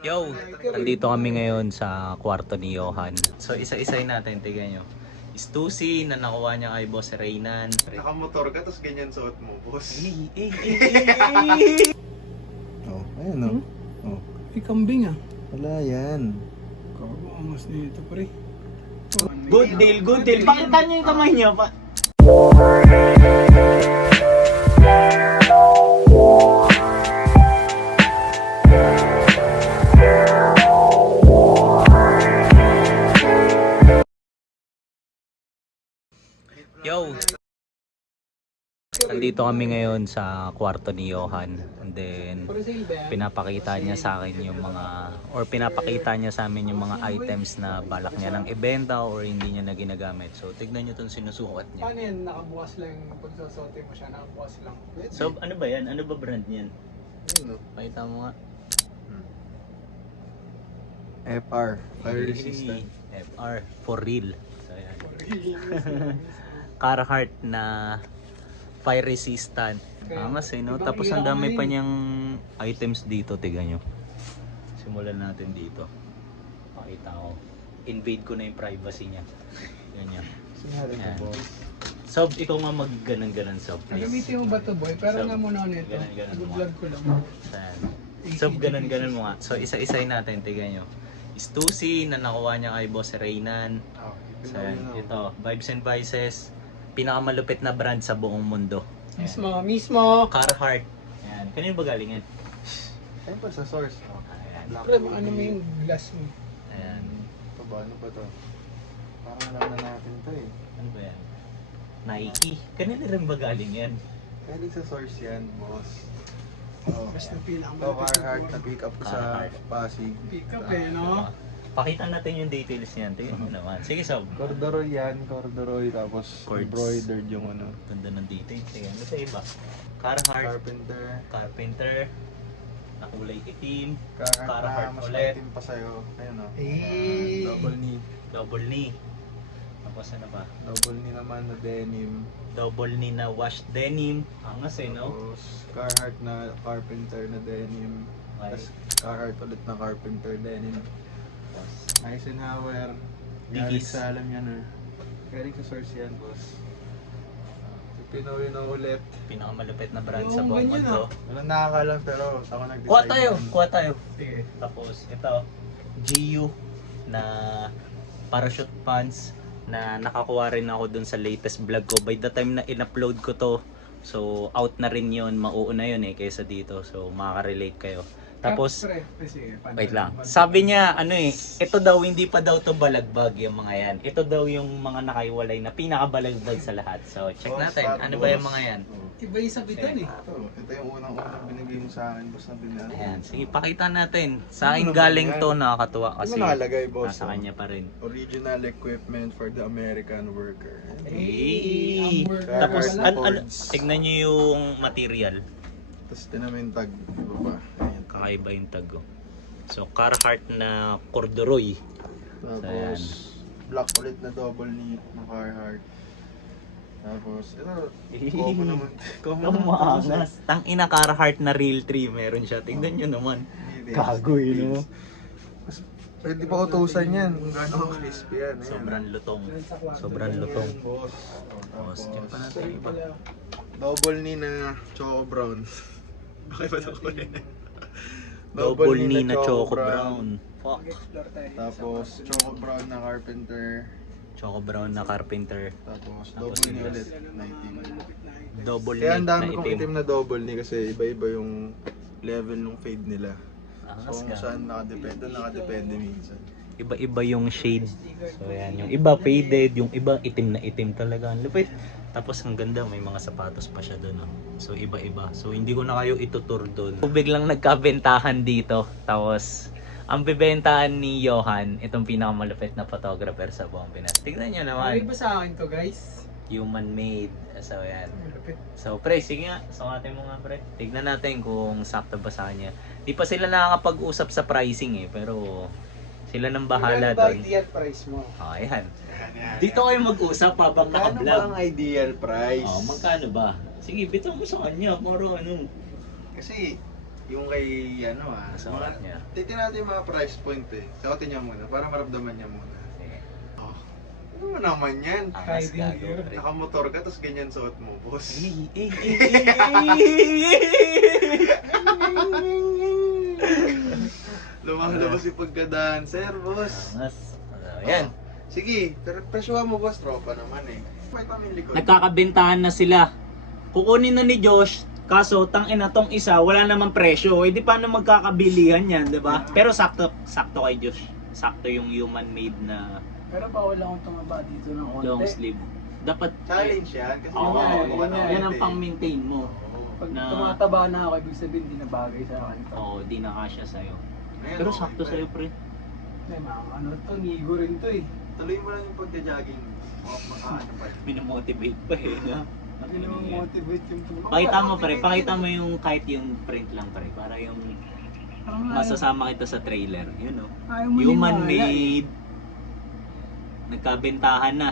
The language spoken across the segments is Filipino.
Yo, nandito kami ngayon sa kwarto ni Johan. So isa-isay natin, tignan nyo. Stussy na nakuha niya kay Boss Reynan. Nakamotor ka, tapos ganyan suot mo, boss. Oh, ayun oh. May kambing ah. Wala yan. Kago, angas nito pre. Good deal, good deal. Pakita niyo yung kamay niyo. Yo! Nandito kami ngayon sa kwarto ni Johan. And then, pinapakita niya sa akin yung mga, or pinapakita niya sa amin yung mga items na balak niya ng ibenta or hindi niya na ginagamit. So, tignan niyo itong sinusukat niya. Paano yan? Nakabukas lang yung pagsasote mo siya. Nakabukas lang. So, ano ba yan? Ano ba brand niyan? Ayun oh. Pakita mo nga. FR. Fire resistant. FR. For real. So, yan. Carhartt na fire resistant. Angas eh, no? Tapos ang dami pa niyang items dito, tignan nyo. Simulan natin dito. Pakita ko. Invade ko na yung privacy niya. Ganyan. Sinari mo, Ayan. boss. Sob, ikaw nga mag-ganan-ganan, Sob, please. Nagamitin mo ba ito boy? Pero Sob, nga muna ako nito. ganan-ganan mo. Nag-vlog ko lang. Ayan. Sob, ganan-ganan mo nga. So, isa-isay natin, tignan nyo. Stussy na nakuha niya kay Boss Reynan. Oh, So, ito, Vibes and Vices. Pinakamalupit na brand sa buong mundo. Mismo, mismo. Carhartt. Ayan. Kanino ba galing yan? Ayun pa sa source. Oh. Ayan. Black Pre, Gold. ano mo yung glass mo? Ayan. Ito ba? Ano ba to? Parang alam na natin to eh. Ano ba yan? Nike. Kanino rin ba galing yan? Pwede sa source yan, boss. Oh. Basta Ito, pinakamalapit Carhartt na pick up ko sa Carhartt. Pasig. Pick up eh, no? Pakita natin yung details niyan. Tingnan mo naman. Sige, Sob. Corduroy yan, corduroy. Tapos Cords. embroidered yung ano. Ganda ng details. Sige, ano sa iba? Carhartt. Carpenter. Carpenter. Na kulay itim. Carhartt Carhartt na mas ulit. maitim pa sa'yo. Ayun oh. Eh. Double knee. Double knee. Tapos ano ba? Double knee naman na denim. Double knee na wash denim. Angas eh, no? Tapos Carhartt na carpenter na denim. Okay. Tapos Carhartt ulit na carpenter denim. Tapos Eisenhower. Galing Dickies. sa alam yan eh. Galing sa source yan, boss. Pinoy na ulit. Pinakamalupit na brand Yung sa buong ganyan, mundo. Walang nakakalam pero ako nag-design. Kuha tayo, yan. kuha tayo. Sige. Tapos ito, GU na parachute pants na nakakuha rin ako dun sa latest vlog ko. By the time na in-upload ko to, so out na rin yun, mauuna yun eh kaysa dito. So makaka-relate kayo. Tapos, Pre, sige, wait lang. Sabi niya, ano eh, ito daw, hindi pa daw to balagbag yung mga yan. Ito daw yung mga nakaiwalay na pinakabalagbag sa lahat. So, check Boss, natin. Ano ba yung mga yan? Oh. Iba yung sabitan eh. Ito yung unang-unang binigay mo sa akin, boss, na binigay. Ayan, sige, pakita natin. Sa akin galing to, nakakatuwa Ano kasi nakalagay, boss? nasa kanya pa rin. Original equipment for the American worker. Hey! Hamburger. Tapos, Carhartt ano, Accords. tignan nyo yung material. Tapos tinamin tag, iba pa. Ayan. Kakaiba yung tag. Oh. So, Carhartt na corduroy. Tapos, black ulit na double knee na Carhartt. Tapos, ito, combo naman. Kamaangas. Tang ina Carhartt na real 3 meron siya. Tignan nyo naman. Gago yun, no? Pwede pa utusan yan kung gano'ng crispy yan. Ayan. Sobrang lutong. Sa kwarto. Sobrang lutong. Ayan, boss. Tapos, check pa natin yung iba. Double knee na choco brown. Bakit ba ito ulit? Double knee na choco brown. Fuck. Mag-explore tayo. Tapos, choco brown na carpenter. Choco brown na carpenter. Tapos, Tapos double knee yung ulit Sila na ng itim. malulupit na items. Double Kaya knee ang na dami kong itim. itim na double knee kasi iba-iba yung level ng fade nila. Angas So, ka. kung saan nakadepende minsan. Iba-iba yung shade. So yan, yung iba faded, yung iba itim na itim talaga. Ang lupit. Tapos ang ganda, may mga sapatos pa siya doon. Oh. So iba-iba. So hindi ko na kayo itutur doon. Biglang nagkabentahan dito. Tapos ang bibentahan ni Johan, itong pinakamalupit na photographer sa buong Pinas. Tignan nyo Ay, naman. ba sa akin to guys? Human made. So yan. Malupit. So pre, sige nga. Sukatin mo nga pre. Tignan natin kung sakto ba sa kanya. Di pa sila nakakapag-usap sa pricing eh. Pero sila nang bahala Magkano ba doon. ideal price mo? Oh, ayan. Dito kayo mag-usap habang Magkano ba naka-vlog. ang ideal price? Oh, magkano ba? Sige, bitaw mo sa kanya para ano. Kasi, Yung kay ano Suot niya. titignan natin yung mga price point eh. Suotin niya muna para maramdaman niya muna. Sige. Ano mo naman yan? Angas Riding gago. gear. pre. Nakamotor ka tapos ganyan suot mo, boss. Lumalabas yung pagka-dancer, boss. Angas. Ayan. Sige, pero presyuhan mo, boss. Tropa naman eh. May tamang likod. Nagkakabentahan na sila. Kukunin na ni Josh, kaso tangina tong isa, wala namang presyo. Eh di paano magkakabilihan yan, di ba? Pero sakto kay Josh. Sakto yung human made na Pero bawal akong tumaba dito ng konti. long sleeve. Dapat Challenge yan. Kasi Oo, yan ang eh. pang-maintain mo. Pag na- tumataba na ako, ibig sabihin di na bagay sa akin. Oo, di na kasya sa'yo. Ngayon, Pero okay sakto pa sa'yo, eh. pre. May mga ano to, nigo rin to eh. Tuloy mo lang yung pagja-jogging. Makaano pa yun. Minamotivate pa eh, no? Hindi naman motivate yung puno. Pakita mo, pre. Pakita mo yung kahit yung print lang, pre. Para yung masasama kita sa trailer. Yun, no? Ayaw mo Human maniwala eh. made. Nagkabentahan na.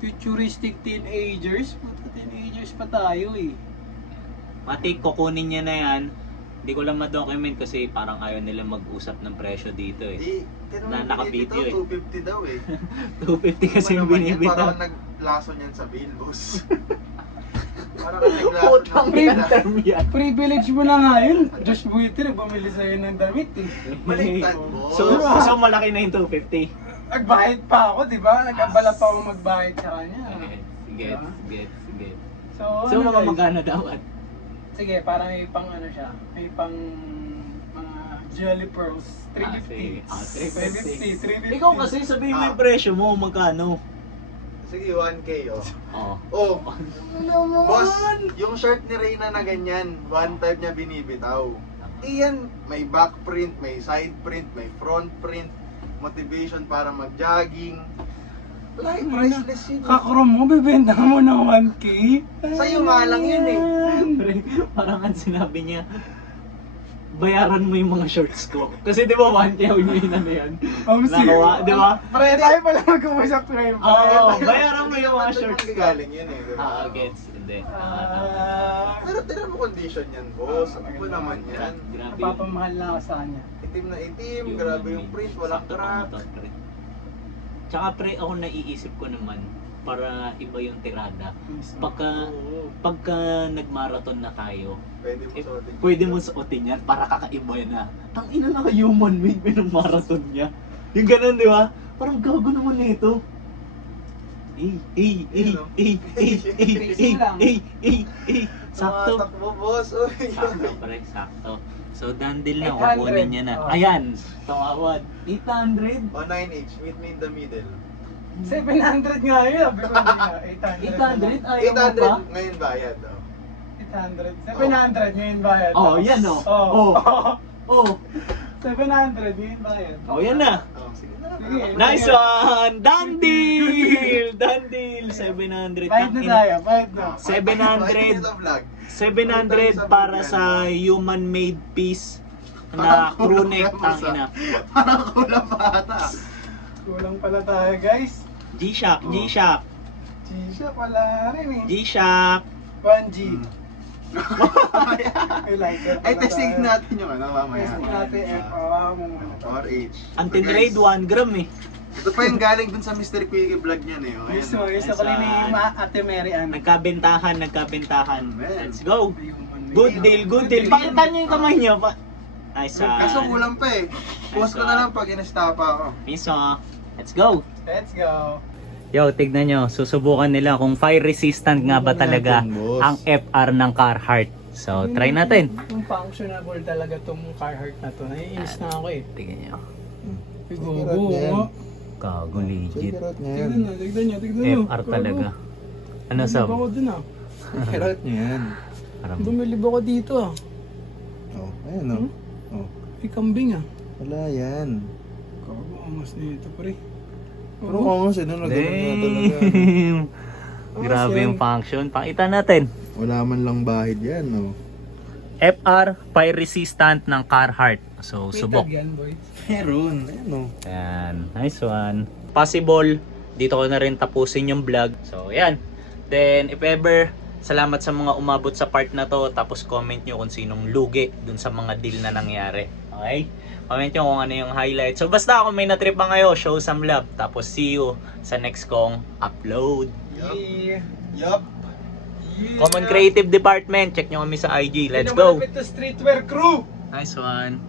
Futuristic teenagers. Puta, teenagers pa tayo eh. Pati kukunin niya na yan. Hindi ko lang ma-document kasi parang ayaw nila mag-usap ng presyo dito eh. Eh, tinanong Na mo naka-video binibitaw, 250 daw eh. 250 kasi yung Ano naman yan, binibitaw. Parang naglaso niyan sa bill, boss. Parang naglaso Putang ng bill. term yan. Privilege mo na nga yun. Josh Buitre, bumili sa'yo ng damit eh. Baliktad, boss. So malaki na yung 250. Nagbayad pa ako, di ba? Nagkabala pa ako magbayad sa kanya. Sige, sige. So, So ano mga guys? magkano dapat? Sige, parang may pang ano siya. May pang mga jelly pearls. 350. 350. 350. Ikaw kasi sabihin mo yung presyo mo, magkano? Sige, 1K oh. Oo. Oh, boss, yung shirt ni Reyna na ganyan, one time niya binibitaw. Iyan, may back print, may side print, may front print, motivation para mag-jogging. Like, priceless yun. Kakro mo, bibenta mo ng 1K? Sa'yo nga lang yun eh. Pre, parang ang sinabi niya, bayaran mo yung mga shorts ko. Kasi di ba 1K yung ano yan? Oh, Nakawa, di ba? Pare tayo pala mag-uusap ngayon. Oo, bayaran mo yung mga shorts ko. Galing yun eh, di ba? Gets. Hindi. Ah, Pero tinan mo condition yan, boss. Ano naman yan? Grabe yung napapamahal na ako sa kanya. Itim na itim, grabe yung print, walang sakto crack. pang motor, pre. Tsaka pre, ako naiisip ko naman, para iba yung tirada. Pagka nag-marathon na tayo, Pwede mo suotin. pwede mo suotin yan para kakaiba yan na. Tangina na human made mo ng marathon niya. Yung ganun, di ba? Parang gago naman nito. Sakto. Tumatakbo, boss. Uy, Sakto pre, sakto. So, dandil na, 800. kukunin niya na. Oh. Ayan, tumawad. 800? O 9H, meet me in the middle. 700 nga yun. Sabi ko hindi 800? 800. Ayaw mo pa? 800 ngayon bayad. Oh. 800. 700 ngayon bayad. Oh, yan oh. Oh. Oh. 700 ngayon bayad. Oh, yan na. Oh, sige na. Sige. Nice one! Done deal! Done deal! 700. Bayad na tayo. Bayad na. 700. Sa vlog. 700 para sa human-made piece na crew neck. Tangina. Parang kulang bata. Kulang pala tayo guys. G-Shock, G-Shock, G-Shock pala rin eh. G-Shock. 1G. May lighter pala Ay, testing tayo. natin yung ano mamaya. Testing natin FR mo muna to. Or H. Anti-grade 1 gram eh. Ito pa yung galing dun sa Mr. Quickie vlog niyan eh. Oh, ayan. Gusto ko rin ni Ate Mary Ann. Nagkabentahan. Man. Let's go. Good deal, good deal. Pakita niyo yung kamay niyo. Nice one. Kaso kulang pa eh. Post ko na lang pag inestapa ako. Piso. Let's go. Let's go. Yo, tignan nyo. Susubukan nila kung fire resistant nga ba talaga natin, boss. ang FR ng Carhartt. So, try natin. Kung functionable talaga tong Carhartt na to. Naiinis na ako eh. Tignan nyo. Gugu. Gago legit. Tignan nyo, tignan nyo, tignan nyo. FR talaga. Ano Bumilib sab? ako dun ah. Carrot niya yan. Parang Bumilib ako dito ah. Oh, ayan oh. Oh. May kambing ah. Wala yan. Kago, angas na ito pre. Pero kung ano, sino na ganun nga talaga. damn. Grabe yung function. Pakita natin. Wala man lang bahid yan, no? FR fire resistant ng Carhartt. So, May subok. tag yan boy. Meron. Ayan oh. Ayan, nice one. Possible, dito ko na rin tapusin yung vlog. So, ayan. Then, if ever Salamat sa mga umabot sa part na to. Tapos comment nyo kung sinong lugi dun sa mga deal na nangyari. Okay? Comment nyo kung ano yung highlight. So basta kung may natrip pa kayo, show some love. Tapos see you sa next kong upload. Yeah. Yup. Yeah. Common Creative Department. Check nyo kami sa IG. Let's go! Pinamapit to Streetwear Crew. Nice one.